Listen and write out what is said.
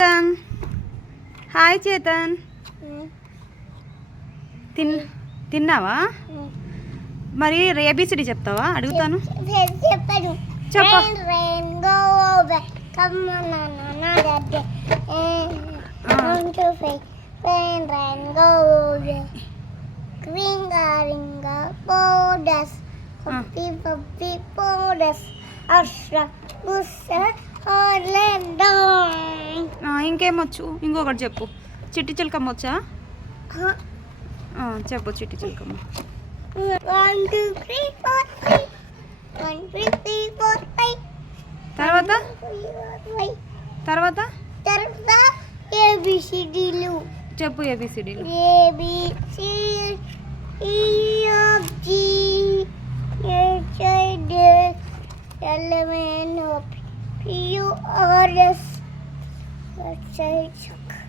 Chetan. Hi Chetan. తిన్ తిన్నావా? మరి ఏబిసిడి చెప్తావా? అడుగుతాను. చెప్పు. ఇంకేమొచ్చు? ఇంకొకటి చెప్పు. చిట్టి చిలకమ్మ వచ్చా? చెప్పు చిట్టి చిలకమ్మ. తర్వాత? తర్వాత? చెప్పు ఏబిసిడిలు ఎల్ఎంఎన్ఓ పియూఆర్ఎస్ Şey çok.